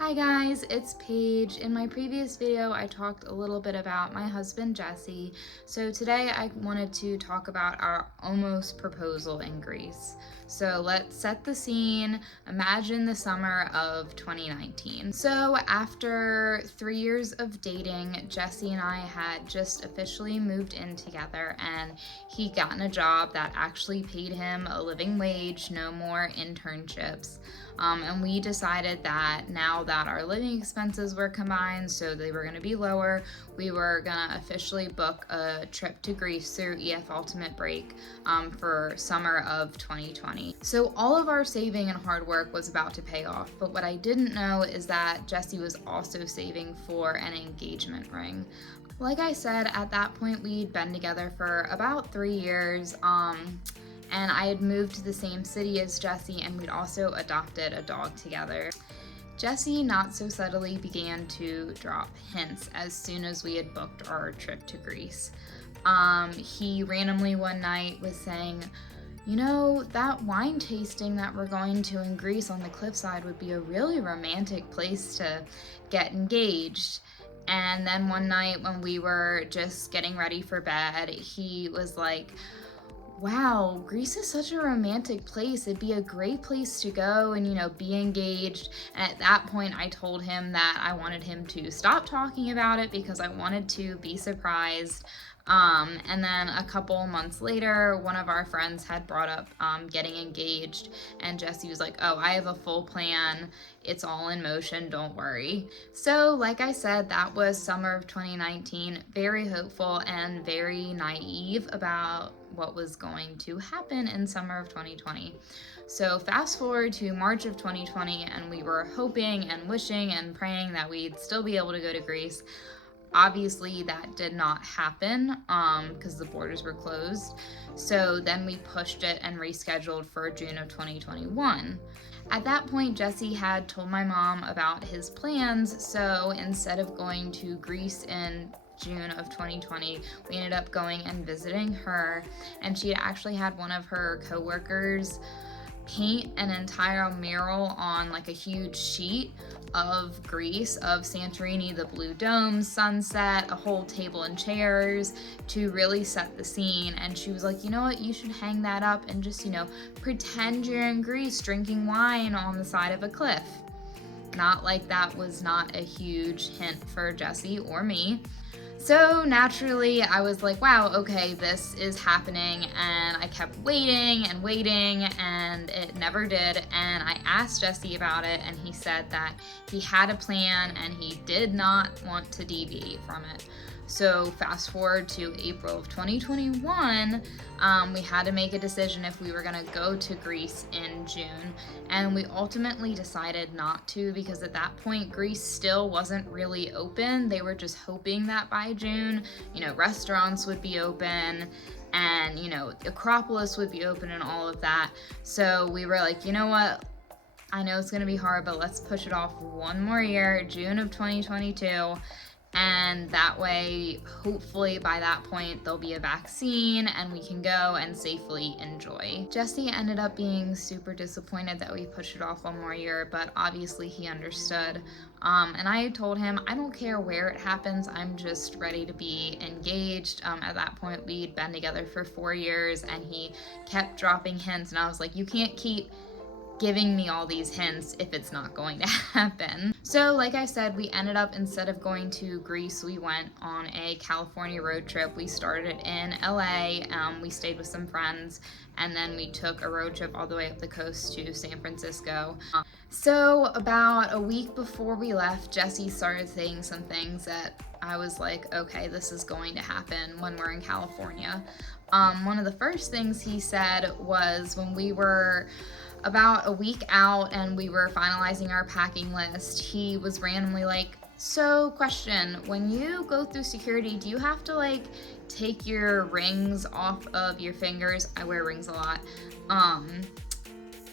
Hi guys, it's Paige. In my previous video, I talked a little bit about my husband Jesse. So today I wanted to talk about our almost proposal in Greece. So let's set the scene. Imagine the summer of 2019. So after 3 years of dating, Jesse and I had just officially moved in together, and he'd gotten a job that actually paid him a living wage, no more internships. And we decided that now that our living expenses were combined, so they were going to be lower, we were going to officially book a trip to Greece through EF Ultimate Break for summer of 2020. So all of our saving and hard work was about to pay off, but what I didn't know is that Jesse was also saving for an engagement ring. Like I said, at that point we'd been together for about 3 years. And I had moved to the same city as Jesse, and we'd also adopted a dog together. Jesse not so subtly began to drop hints as soon as we had booked our trip to Greece. He randomly one night was saying, you know, that wine tasting that we're going to in Greece on the cliffside would be a really romantic place to get engaged. And then one night when we were just getting ready for bed, he was like, wow, Greece is such a romantic place. It'd be a great place to go and, be engaged. And at that point, I told him that I wanted him to stop talking about it because I wanted to be surprised. And then a couple months later, one of our friends had brought up getting engaged, and Jesse was like, oh, I have a full plan. It's all in motion, don't worry. So like I said, that was summer of 2019, very hopeful and very naive about what was going to happen in summer of 2020. So fast forward to March of 2020, and we were hoping and wishing and praying that we'd still be able to go to Greece. Obviously that did not happen because the borders were closed. So then we pushed it and rescheduled for June of 2021. At that point, Jesse had told my mom about his plans. So instead of going to Greece in June of 2020, we ended up going and visiting her. And she actually had one of her coworkers paint an entire mural on like a huge sheet of Greece, of Santorini, the blue domes, sunset, a whole table and chairs to really set the scene. And she was like, you know what, you should hang that up and just, pretend you're in Greece drinking wine on the side of a cliff. Not like that was not a huge hint for Jesse or me. So naturally, I was like, wow, okay, this is happening, and I kept waiting, and it never did, and I asked Jesse about it, and he said that he had a plan, and he did not want to deviate from it. So fast forward to April of 2021, we had to make a decision if we were going to go to Greece in June, and we ultimately decided not to because at that point Greece still wasn't really open. They were just hoping that by June, restaurants would be open and, Acropolis would be open and all of that. So we were like, you know what? I know it's going to be hard, but let's push it off one more year, June of 2022. And that way, hopefully by that point, there'll be a vaccine and we can go and safely enjoy. Jesse ended up being super disappointed that we pushed it off one more year, but obviously he understood. And I told him, I don't care where it happens, I'm just ready to be engaged. At that point, we'd been together for 4 years and he kept dropping hints, and I was like, you can't keep giving me all these hints if it's not going to happen. So like I said, we ended up, instead of going to Greece, we went on a California road trip. We started in LA, we stayed with some friends, and then we took a road trip all the way up the coast to San Francisco. So about a week before we left, Jesse started saying some things that I was like, okay, this is going to happen when we're in California. One of the first things he said was when we were about a week out and we were finalizing our packing list, he was randomly like, so question, when you go through security, do you have to take your rings off of your fingers? I wear rings a lot.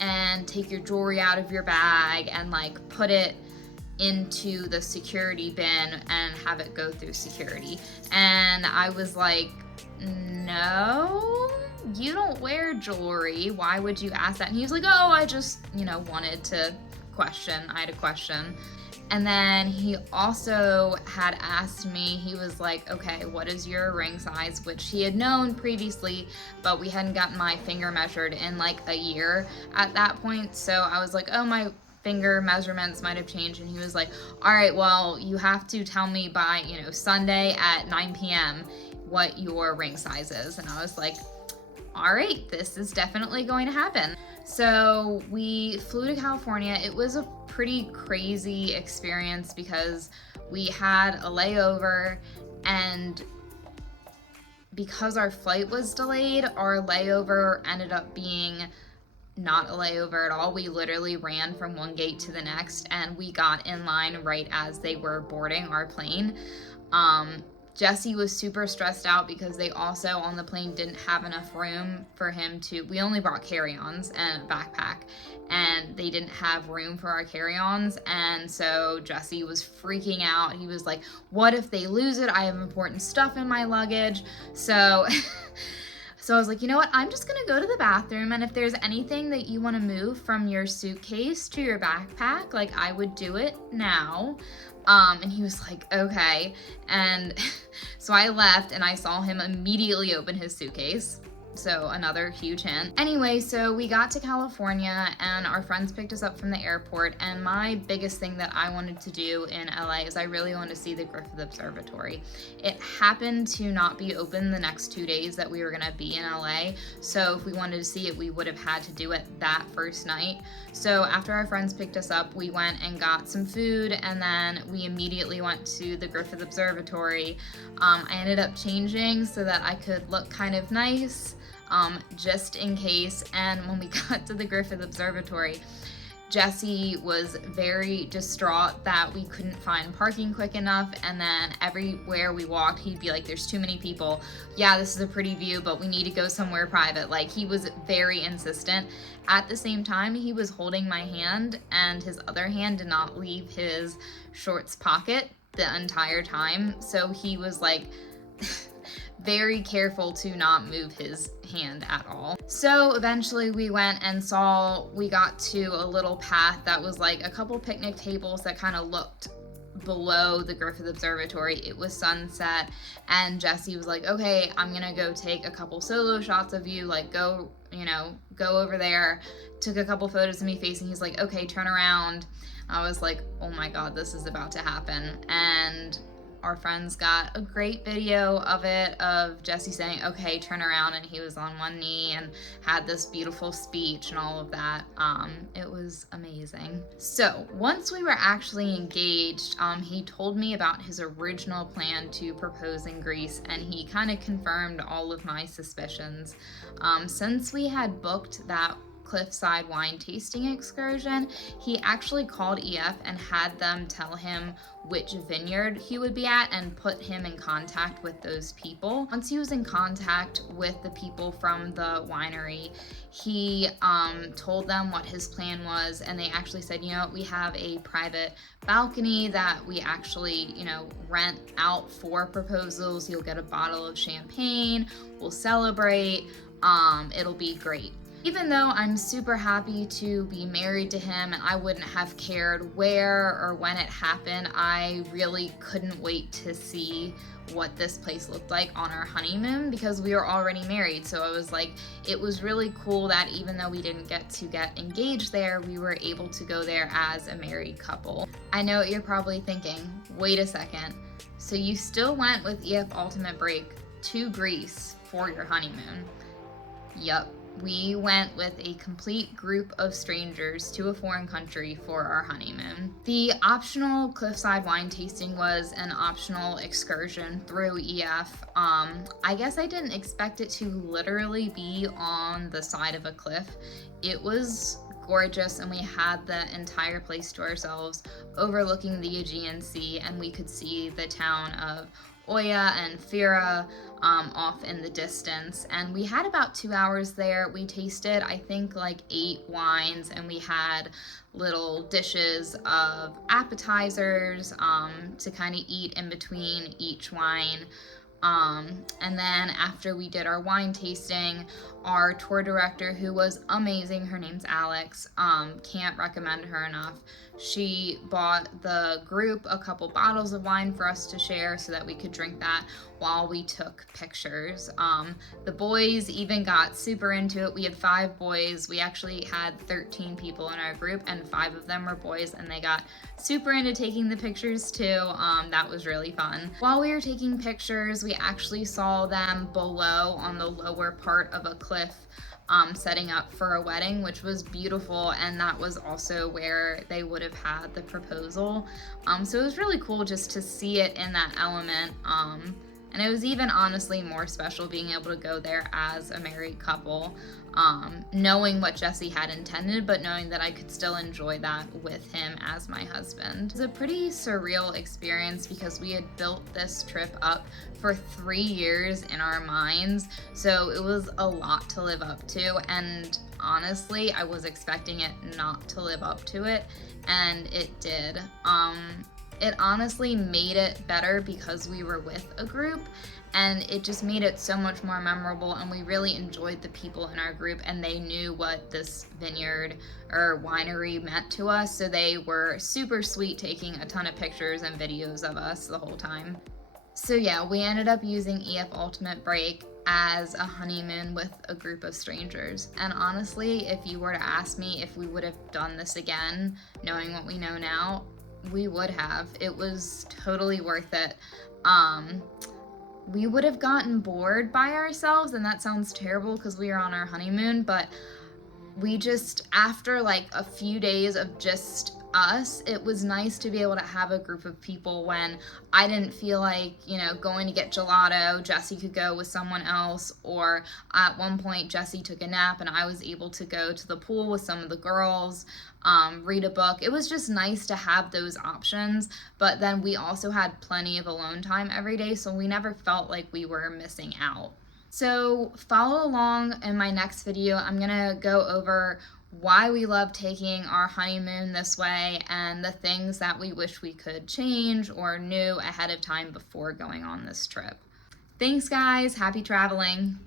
And take your jewelry out of your bag and put it into the security bin and have it go through security. And I was like, no, you don't wear jewelry. Why would you ask that? And he was like, oh, I just, wanted to question. I had a question. And then he also had asked me, he was like, okay, what is your ring size? Which he had known previously, but we hadn't gotten my finger measured in like a year at that point. So I was like, oh, my finger measurements might have changed. And he was like, all right, well, you have to tell me by, Sunday at 9 p.m. what your ring size is. And I was like, all right, this is definitely going to happen. So we flew to California. It was a pretty crazy experience because we had a layover, and because our flight was delayed, our layover ended up being not a layover at all. We literally ran from one gate to the next, and we got in line right as they were boarding our plane. Jesse was super stressed out because they also on the plane didn't have enough room for him to, we only brought carry-ons and a backpack, and they didn't have room for our carry-ons. And so Jesse was freaking out. He was like, what if they lose it? I have important stuff in my luggage. So I was like, you know what? I'm just going to go to the bathroom, and if there's anything that you want to move from your suitcase to your backpack, like, I would do it now. And he was like, okay. And so I left, and I saw him immediately open his suitcase. So another huge hint. Anyway, so we got to California, and our friends picked us up from the airport. And my biggest thing that I wanted to do in LA is I really wanted to see the Griffith Observatory. It happened to not be open the next 2 days that we were gonna be in LA. So if we wanted to see it, we would have had to do it that first night. So after our friends picked us up, we went and got some food, and then we immediately went to the Griffith Observatory. I ended up changing so that I could look kind of nice, just in case. And when we got to the Griffith Observatory, Jesse was very distraught that we couldn't find parking quick enough, and then everywhere we walked, he'd be like, there's too many people. Yeah, this is a pretty view, but we need to go somewhere private. Like, he was very insistent. At the same time, he was holding my hand, and his other hand did not leave his shorts pocket the entire time. So he was like very careful to not move his hand at all. So eventually we went and we got to a little path that was like a couple picnic tables that kind of looked below the Griffith Observatory. It was sunset, and Jesse was like, okay, I'm gonna go take a couple solo shots of you, like go over there. Took a couple photos of me facing. He's like, okay, turn around. I was like, oh my God, this is about to happen. And our friends got a great video of it, of Jesse saying, okay, turn around, and he was on one knee and had this beautiful speech and all of that. It was amazing. So once we were actually engaged, he told me about his original plan to propose in Greece, and he kind of confirmed all of my suspicions. Since we had booked that Cliffside Wine Tasting excursion, he actually called EF and had them tell him which vineyard he would be at and put him in contact with those people. Once he was in contact with the people from the winery, he told them what his plan was, and they actually said, we have a private balcony that we actually, rent out for proposals. You'll get a bottle of champagne, we'll celebrate, it'll be great. Even though I'm super happy to be married to him, and I wouldn't have cared where or when it happened, I really couldn't wait to see what this place looked like on our honeymoon, because we were already married. So I was like, it was really cool that even though we didn't get to get engaged there, we were able to go there as a married couple. I know what you're probably thinking, wait a second, so you still went with EF Ultimate Break to Greece for your honeymoon? Yup. We went with a complete group of strangers to a foreign country for our honeymoon. The optional Cliffside wine tasting was an optional excursion through EF. I guess I didn't expect it to literally be on the side of a cliff. It was gorgeous, and we had the entire place to ourselves, overlooking the Aegean Sea, and we could see the town of Oya and Fira off in the distance. And we had about 2 hours there. We tasted, I think, like 8 wines, and we had little dishes of appetizers to kind of eat in between each wine. And then after we did our wine tasting, our tour director, who was amazing, her name's Alex, can't recommend her enough. She bought the group a couple bottles of wine for us to share so that we could drink that while we took pictures. The boys even got super into it. We had 5 boys. We actually had 13 people in our group, and 5 of them were boys, and they got super into taking the pictures too. That was really fun. While we were taking pictures, we actually saw them below on the lower part of a cliff, setting up for a wedding, which was beautiful, and that was also where they would have had the proposal. So it was really cool just to see it in that element. And it was even honestly more special being able to go there as a married couple, knowing what Jesse had intended, but knowing that I could still enjoy that with him as my husband. It was a pretty surreal experience because we had built this trip up for 3 years in our minds, so it was a lot to live up to, and honestly, I was expecting it not to live up to it, and it did. It honestly made it better because we were with a group, and it just made it so much more memorable, and we really enjoyed the people in our group, and they knew what this vineyard or winery meant to us, so they were super sweet, taking a ton of pictures and videos of us the whole time. So yeah, we ended up using EF Ultimate Break as a honeymoon with a group of strangers. And honestly, if you were to ask me if we would have done this again, knowing what we know now, we would have. It was totally worth it. We would have gotten bored by ourselves, and that sounds terrible because we were on our honeymoon, but we just, after like a few days of just us, it was nice to be able to have a group of people when I didn't feel like, going to get gelato, Jesse could go with someone else, or at one point Jesse took a nap and I was able to go to the pool with some of the girls, read a book. It was just nice to have those options, but then we also had plenty of alone time every day, so we never felt like we were missing out. So follow along in my next video. I'm gonna go over why we love taking our honeymoon this way and the things that we wish we could change or knew ahead of time before going on this trip. Thanks guys, happy traveling.